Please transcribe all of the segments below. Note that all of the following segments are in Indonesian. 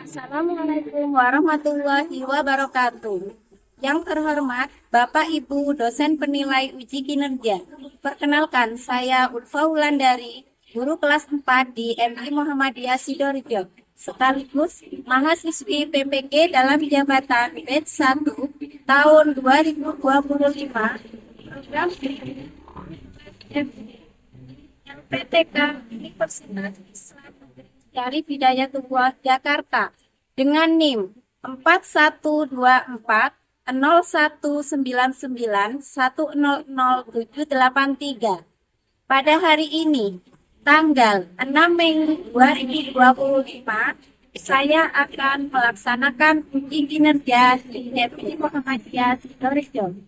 Assalamualaikum warahmatullahi wabarakatuh. Yang terhormat Bapak Ibu dosen penilai uji kinerja. Perkenalkan, saya Ulfa Wulandari, guru kelas 4 di MI Muhammadiyah Sidoarjo, sekaligus mahasiswi PPG dalam jabatan batch 1 tahun 2025 program PTK Universitas Islam dari Hidayatullah Jakarta dengan NIM 41240199100783. Pada hari ini, tanggal 6 Mei 2025, saya akan melaksanakan uji kinerja di MI Muhammadiyah Sidoarjo.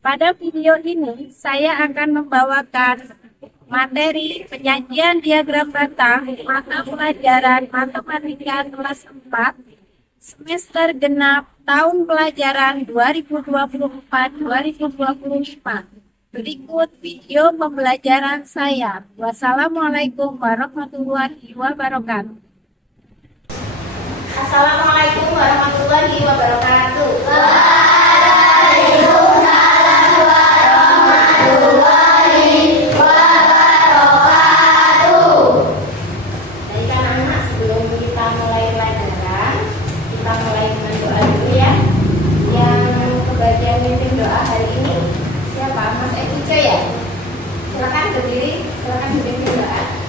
Pada video ini, saya akan membawakan materi penyajian diagram batang mata pelajaran matematika kelas 4 semester genap tahun pelajaran 2024-2025. Berikut video pembelajaran saya. Wassalamualaikum warahmatullahi wabarakatuh. Assalamualaikum warahmatullahi wabarakatuh. Baik anak-anak, sebelum kita mulai pelajaran, kita mulai dengan doa dulu ya. Yang kebagian mimpin doa hari ini siapa? Mas Eko ya? Silakan berdiri, silakan dipimpin doa.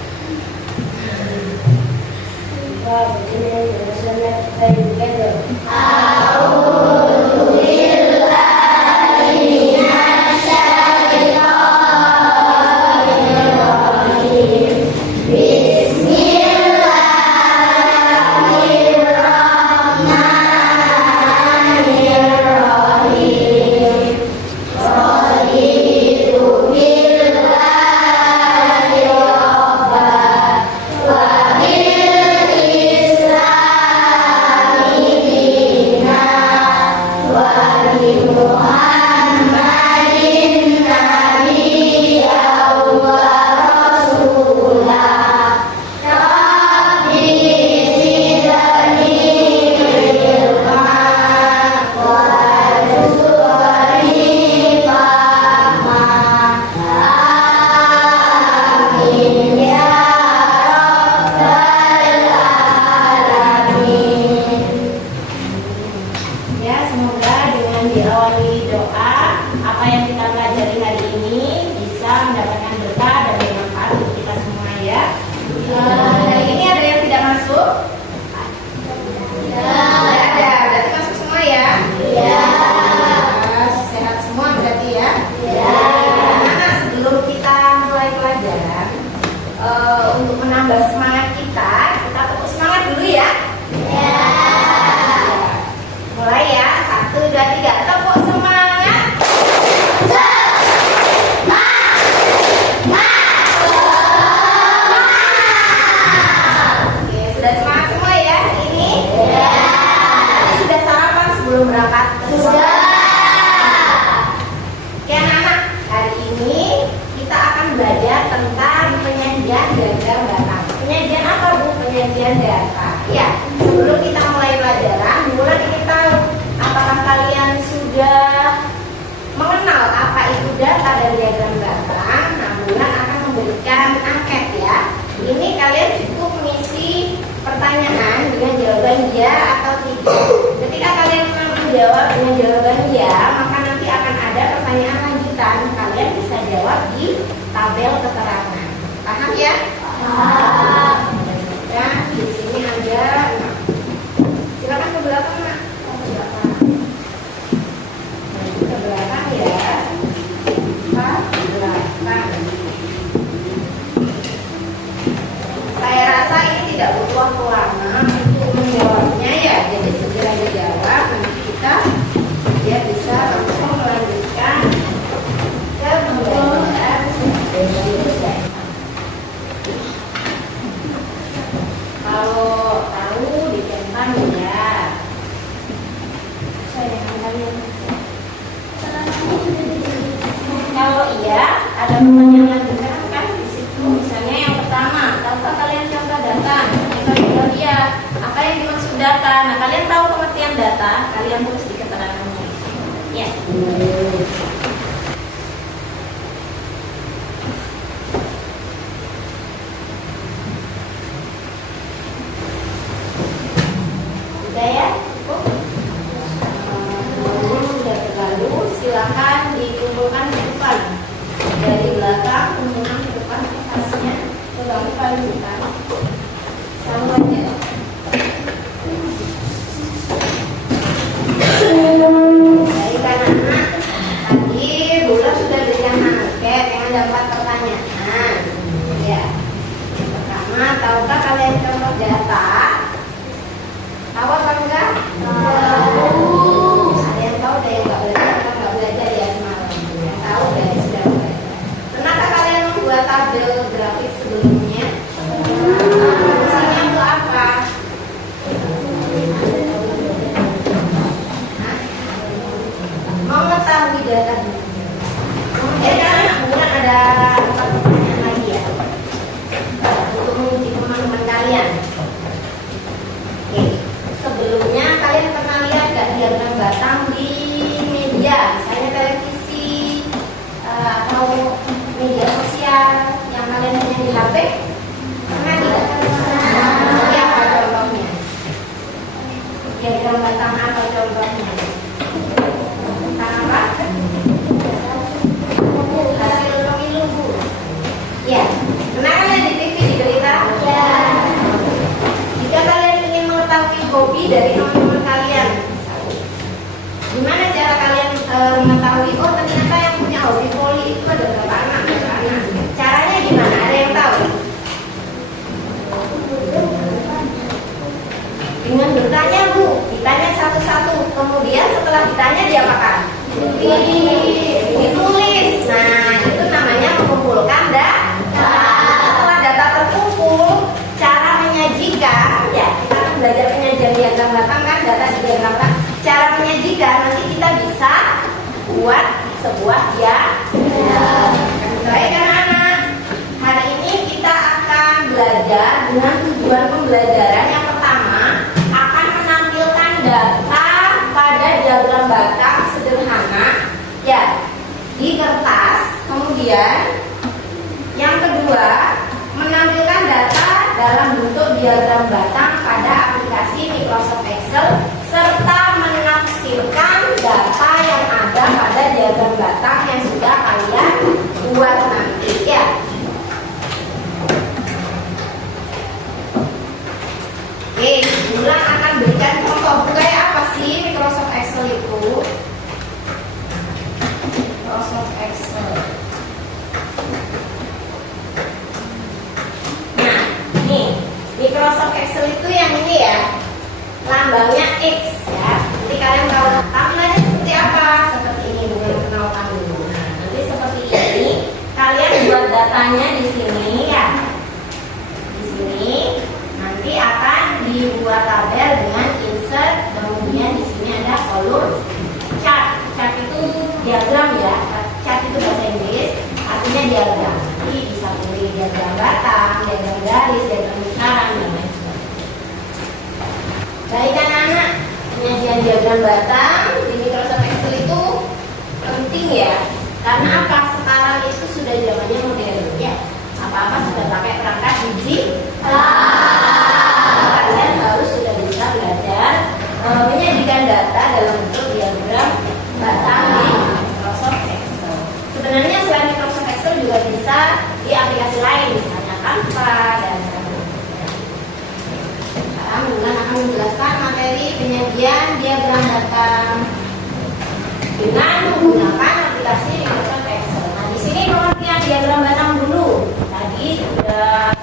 Ya, semoga dengan diawali doa, apa yang kita pelajari hari ini bisa mendapatkan berkah dan bermanfaat untuk kita semua ya. Hari ini ada yang tidak masuk? Tidak ada, berarti masuk semua ya? Iya. Sehat semua berarti ya? Iya. Nah, sebelum kita mulai pelajaran, untuk menambah semangat kita tepuk semangat dulu ya. Mulai ya, 1, 2, 3, tepuk semangat. Oke, sudah semangat semua ya hari ini? Ya. Sudah sarapan sebelum berangkat ke sekolah? Oke anak-anak, hari ini kita akan belajar tentang penyajian diagram batang. Penyajian apa Bu? Penyajian data. Ya, sebelum kita mulai pelajaran, mulai kita tahu apakah kalian sudah mengenal apa itu data dan diagram batang. Nah, Bulan akan memberikan angket ya. Ini kalian cukup mengisi pertanyaan dengan jawaban ya atau tidak. Ketika kalian menjawab dengan jawaban ya, maka nanti akan ada pertanyaan lanjutan. Kalian bisa jawab di tabel keterangan. Paham ya? Paham. Ya, di sini ada. Silakan ke belakang, Nak. Ke belakang. Ke belakang ya. Ke belakang. Saya rasa ini tidak butuh waktu lama untuk menjawabnya ya. Jadi segera dijawab, nanti kita dia bisa langsung melanjutkan ke pembelajaran. Kalau tahu dicetak ya. Saya kalian. Kalau iya, ada pertanyaan lanjutan kan di situ. Misalnya yang pertama, tahukah kalian contoh data? Yang kedua dia, apa yang dimaksud data. Nah, kalian tahu pengertian data, kalian tulis di keterangannya. Ya. Udah ya? Cukup? Sudah terlalu, silakan dikumpulkan ke depan. Dari belakang, kemudian ke depan kertasnya. Coba kalian buka. Sama aja. Baik anak-anak, tadi Bula sudah berikan angket yang ada 4 pertanyaan. Ya. Pertama, tahukah kalian contoh data? Tahu apa enggak? Tahu. Ada yang tahu, ada yang nggak belajar atau nggak belajar ya semalam. Yang tahu dari sudah belajar. Pernahkah kalian membuat tabel grafik sebelumnya? Fungsinya untuk apa? Mengetahui data. Kemudian ada 4 pertanyaan lagi ya, untuk menguji pemahaman kalian. Oke, sebelumnya kalian pernah lihat gak diagram batang di media, misalnya televisi atau media sosial yang kalian punya di HP? Pernah tidak? Ini apa contohnya? Diagram batang apa contohnya? Apa? Hasil pemilu, Bu. Ya, pernah kalian di TV di berita? Ya. Jika kalian ingin mengetahui hobi dari teman-teman kalian, gimana cara kalian mengetahui? Oh, ternyata yang punya hobi voli itu ada berapa anak? Caranya gimana? Ada yang tahu? Dengan bertanya, Bu. Ditanya satu-satu. Kemudian setelah ditanya diapakan? Ditulis. Nah, itu namanya mengumpulkan data. Setelah data terkumpul, cara menyajikan, ya kita akan belajar penyajian diagram batang kan, data di diagram batang. Cara menyajikan nanti kita bisa buat sebuah diagram. Baik anak-anak, hari ini kita akan belajar dengan tujuan pembelajaran. Yang pertama akan menampilkan data pada diagram batang sederhana ya di kertas. Kemudian yang kedua, menampilkan data dalam bentuk diagram batang pada aplikasi Microsoft Excel serta menafsirkan data yang ada pada diagram batang yang sudah kalian buat nanti ya. Oke, Bulan akan berikan contoh kayak apa sih Microsoft Excel itu? Microsoft Excel. Nah, nih Microsoft Excel itu yang ini ya, lambangnya X ya. Nanti kalian tahu tampilannya seperti apa? Seperti ini, Bulan kenalkan dulu. Nah, nanti seperti ini, kalian buat datanya di sini ya. Di sini nanti akan dibuat tabel dengan insert, kemudian di sini ada kolom chart. Chart itu diagram ya. Chart itu bahasa Inggris, artinya diagram. Jadi bisa pilih diagram batang, diagram garis, diagram lingkaran dan lain sebagainya. Baik anak-anak, penyajian diagram batang di Microsoft Excel itu penting ya. Karena apa? Sekarang itu sudah zamannya modern ya. Apa-apa sudah pakai perangkat digital. Kalian harus sudah bisa belajar menyajikan data dalam bentuk diagram batang di Microsoft Excel. Sebenarnya selain Microsoft Excel juga bisa di aplikasi lain, misalnya Canva dan lain-lain. Sekarang Bulan akan menjelaskan materi penyajian diagram batang dengan menggunakan aplikasi Microsoft Excel. Nah, di sini pengertian diagram batang dulu. Tadi sudah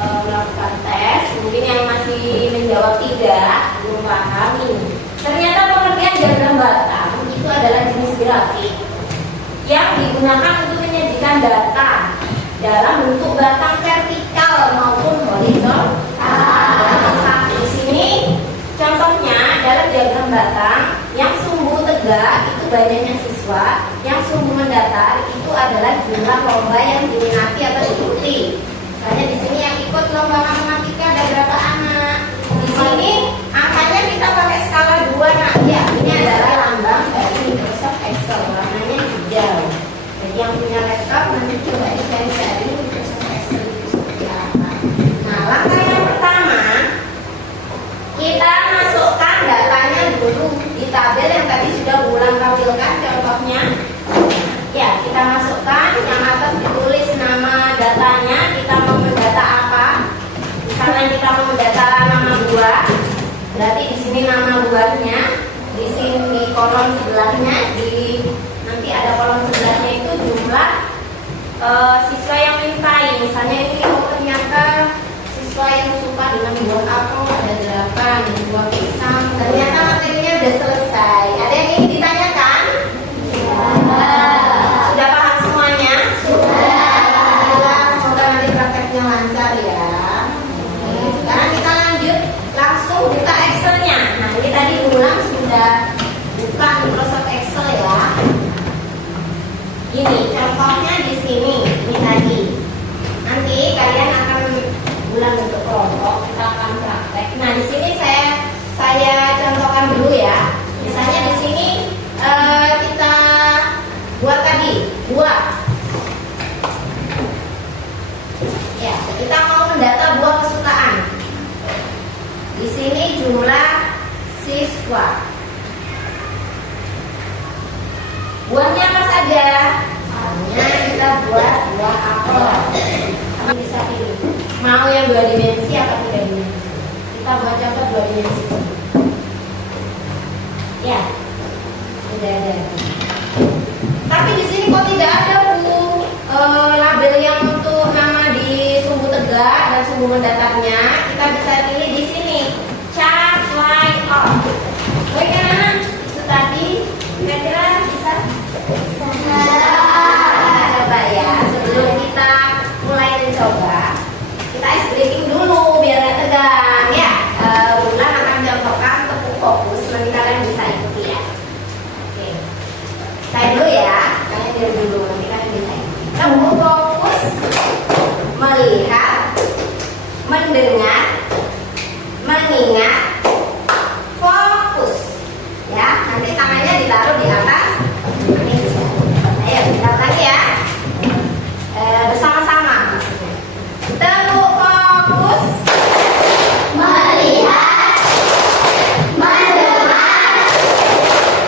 melakukan tes, mungkin yang masih menjawab tidak, belum paham ini. Ternyata pengertian diagram batang itu adalah jenis grafik yang digunakan untuk menyajikan data dalam bentuk batang vertikal maupun horizontal. Di sini contohnya adalah diagram batang yang sumbu tegak itu banyaknya siswa, yang sumbu mendatar itu adalah jumlah lomba yang diminati atau diikuti. Misalnya di sini yang ikut lomba matematika ada berapa anak? Di sini Ini nama buahnya. Di sini di kolom sebelahnya, nanti ada kolom sebelahnya itu jumlah siswa yang mintai. Misalnya ini ternyata siswa yang suka dengan buah apel ada 8, buah pisang. Ternyata materinya udah selesai. Ada yang ingin ditanyakan? Sudah paham semuanya? Sudah. Semoga nanti prakteknya lancar ya. Sekarang kita lanjut langsung buka Excel-nya. Nah, ini tadi ulang sudah buka Microsoft Excel ya. Ini contohnya di sini. Ini tadi. Nanti kalian akan ulang bentuk kelompok. Kita akan praktek. Nah, di sini saya contohkan dulu ya. Misalnya di sini kita buat tadi buah. Ya, kita mau mendata buah kesukaan. Di sini jumlah siswa. Buahnya apa saja? Misalnya kita buat buah apel. Kamu bisa pilih. Mau yang 2 dimensi atau 3 dimensi? Kita buat contoh 2 dimensi. Ya, sudah ada. Tapi di sini kok tidak ada Bu label yang untuk nama di sumbu tegak dan sumbu mendatarnya. Kita bisa pilih di sini. Chart line off. Baik kan anak? Itu tadi kira-kira bisa? Coba ya, sebelum kita mulai mencoba, kita ice breaking dulu biar nggak tegang ya. Bulan akan contohkan tepuk fokus, nanti kalian bisa ikuti ya. Oke, saya dulu ya, kalian biar dulu, nanti kalian bisa ikuti. Tepuk fokus, melihat, mendengar, mengingat, fokus. Ya, nanti tangannya ditaruh di atas. Ini bisa. Ayo, kita lagi ya. Bersama-sama. Tepuk fokus, melihat, mendengar,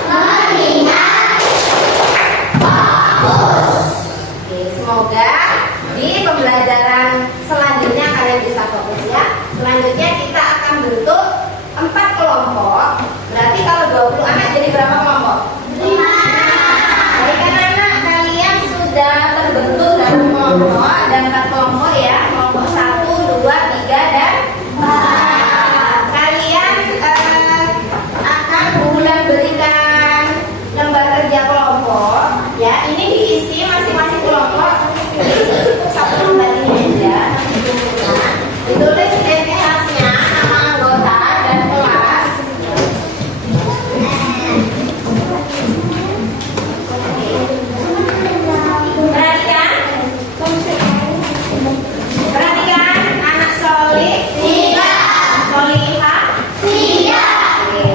mengingat, fokus. Oke, semoga di pembelajaran selanjutnya kalian bisa fokus ya. Selanjutnya kita akan bentuk 4 kelompok. Berarti kalau 20 anak jadi berapa kelompok? 5. Baik kan anak, kalian sudah terbentuk dalam kelompok dan 4 kelompok ya. Kelompok 1, 2, 3 dan 4. Kalian akan bulan berikan lembar kerja kelompok ya. Ini diisi masing-masing kelompok. Ini cukup 1 lembar ini aja. Nanti dikumpulkan. Ditulis identitasnya, nama anggota dan kelas. Perhatikan anak solih, solihah, oke.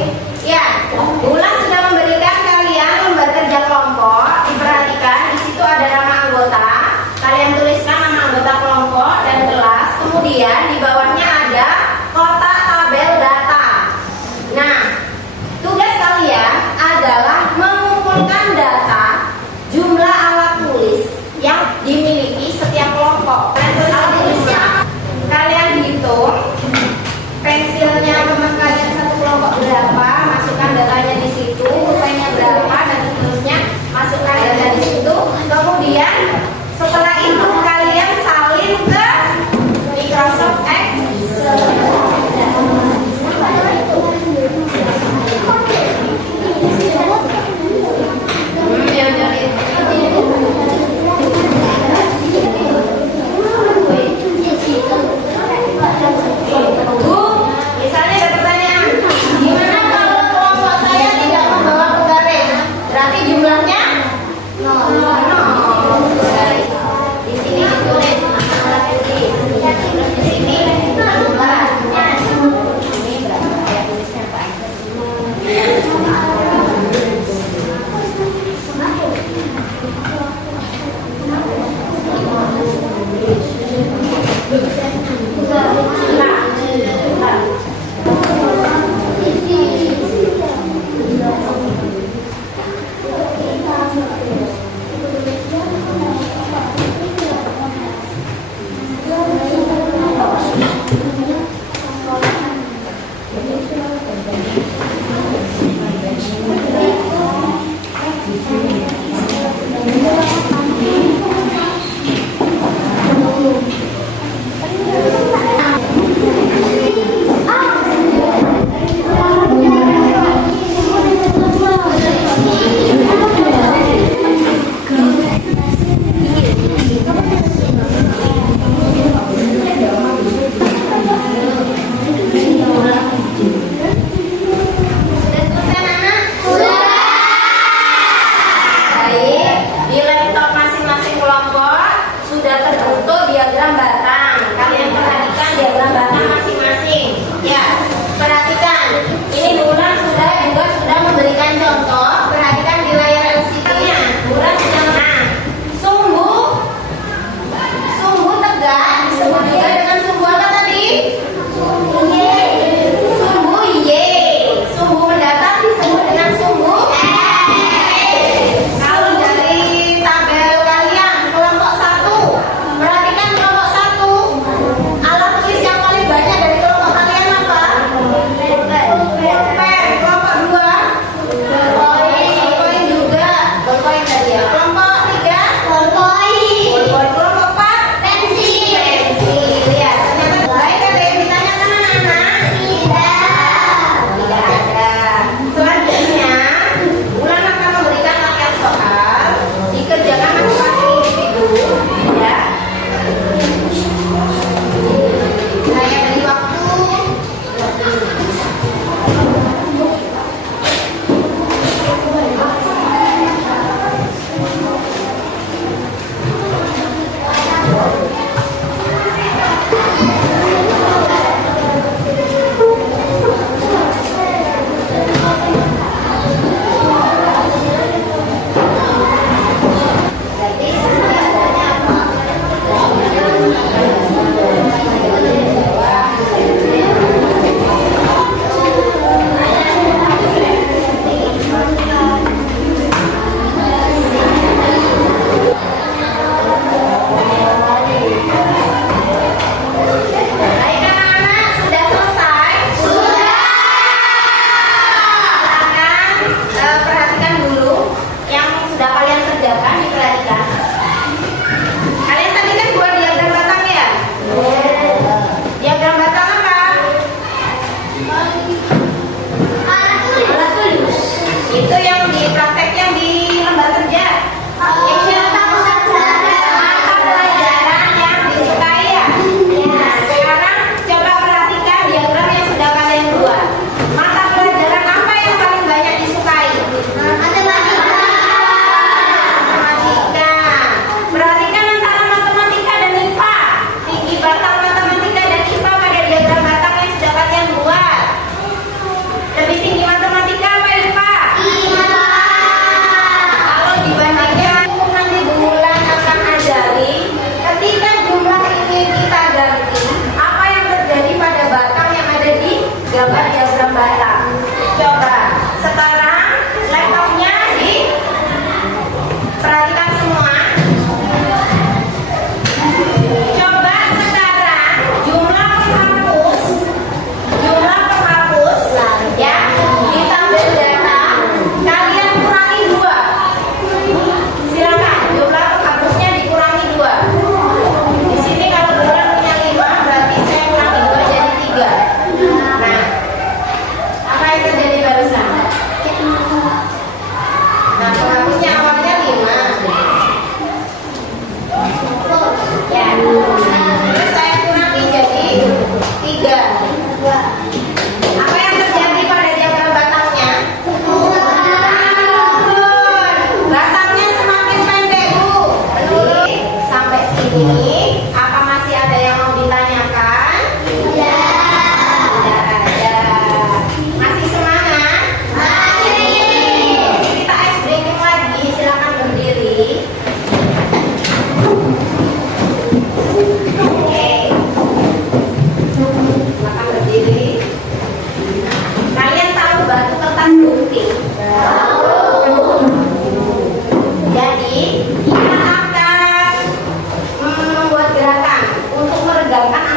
Ya, Bulan sudah memberikan kalian lembar kerja kelompok. Diperhatikan di situ ada nama anggota. Kalian tuliskan nama anggota kelompok dan kelas. Kemudian di bawahnya ada kotak tabel data. Nah, tugas kalian adalah mengumpulkan data jumlah alat tulis yang dimiliki setiap kelompok. Alat tulisnya kalian hitung, pensilnya teman kalian satu kelompok berapa, masukkan datanya di situ, pulpennya berapa dan seterusnya, masukkan data di situ. Kemudian setelah itu kalian salin ke Microsoft Excel.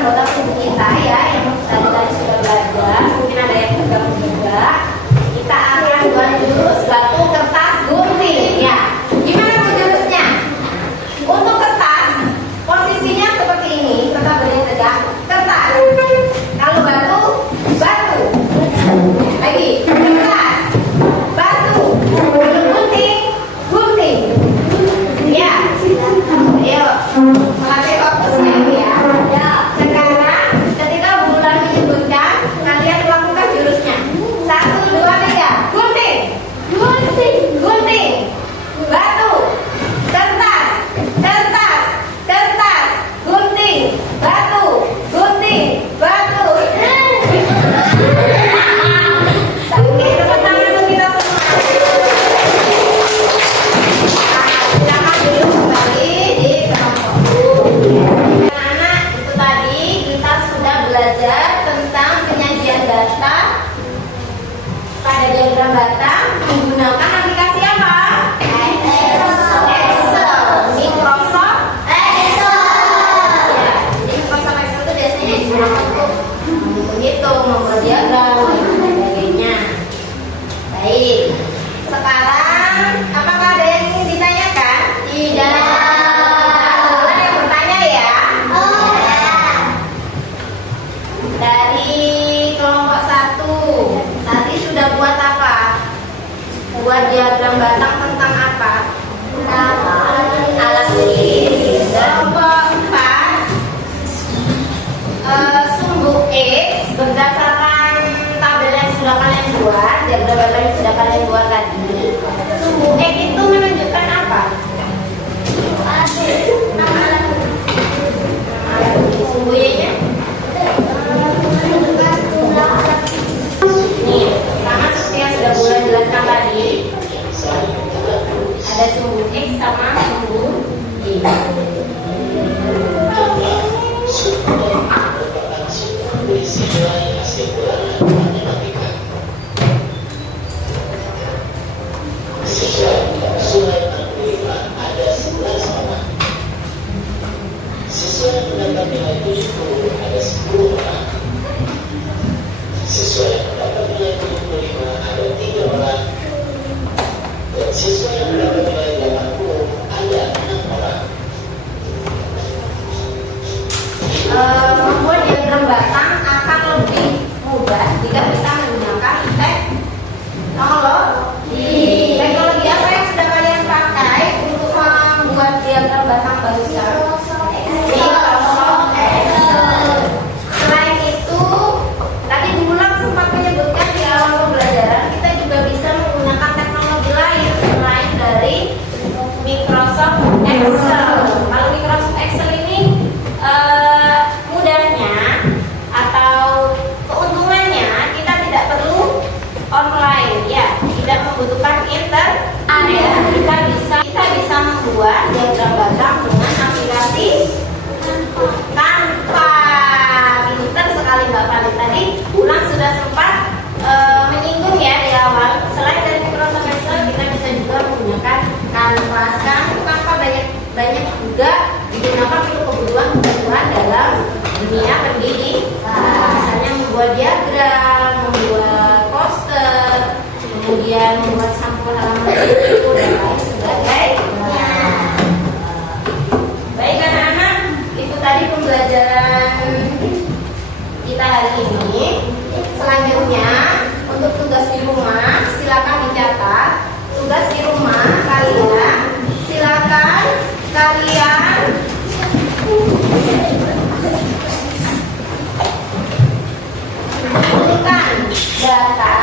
anggota tubuh kita ya, yang tadi sudah belajar, mungkin ada yang tergabung juga. Kita akan buat jurus batu kertas gunting ya. Gimana bu jurusnya? Untuk kertas, posisinya seperti ini, tetap berdiri tegak. Kertas. Kalau batu, batu. Lagi, kertas, batu. Kalau gunting, gunting. Ya. Ayo, melatih fokusnya ya. Sekarang ketika bulan menyebutkan, kalian lakukan jurusnya. 1, 2, 3. Gunting, gunting, gunting. Batu, kertas, kertas, kertas, gunting, batu, gunting, batu. Oke, tepuk tangan untuk kita semua. Silakan duduk kembali di kelompok. Anak-anak, itu tadi kita sudah belajar tentang penyajian data pada diagram batang menggunakan aplikasi apa? Excel. Microsoft Excel. Ya, jadi Microsoft Excel itu biasanya digunakan untuk menghitung, membuat diagram, dan sebagainya. Baik. Sekarang, apakah ada yang ingin ditanyakan? Tidak. Boleh yang bertanya ya. Dari kelompok 1, tadi sudah buat apa? Buat diagram batang tentang apa? Alat tulis. Kelompok 4, sumbu X berdasarkan tabel yang sudah kalian buat, diagram batang yang sudah kalian buat tadi. Sumbu X itu menunjukkan apa? Sumbu Y-nya? Nih, sama seperti yang sudah bulan jelaskan tadi. Ada sumbu X sama sumbu Y. Membuat diagram batang akan lebih mudah jika kita menggunakan teknologi. Teknologi apa yang sudah kalian pakai untuk membuat diagram batang barusan? Microsoft Excel. Selain itu, tadi Bulan sempat menyebutkan di awal pembelajaran kita juga bisa menggunakan teknologi lain selain dari Microsoft Excel. Kalau Microsoft Excel ini mudahnya atau keuntungannya kita tidak perlu online ya, tidak membutuhkan internet. Kita bisa membuat diagram batang dengan aplikasi Canva. Pinter sekali Mbak Fali. Tadi Bulan sudah sempat menyinggung ya di awal. Selain dari Microsoft Excel, kita bisa juga menggunakan Canva. Sekarang Canva banyak juga digunakan untuk kebutuhan dalam dunia pendidikan. Misalnya membuat diagram, membuat poster, kemudian membuat sampul halaman itu dan lain sebagainya. Baik anak-anak, itu tadi pembelajaran kita hari ini. Selanjutnya untuk tugas di rumah silakan dicatat. Tugas di rumah kalian silakan kalian kumpulkan data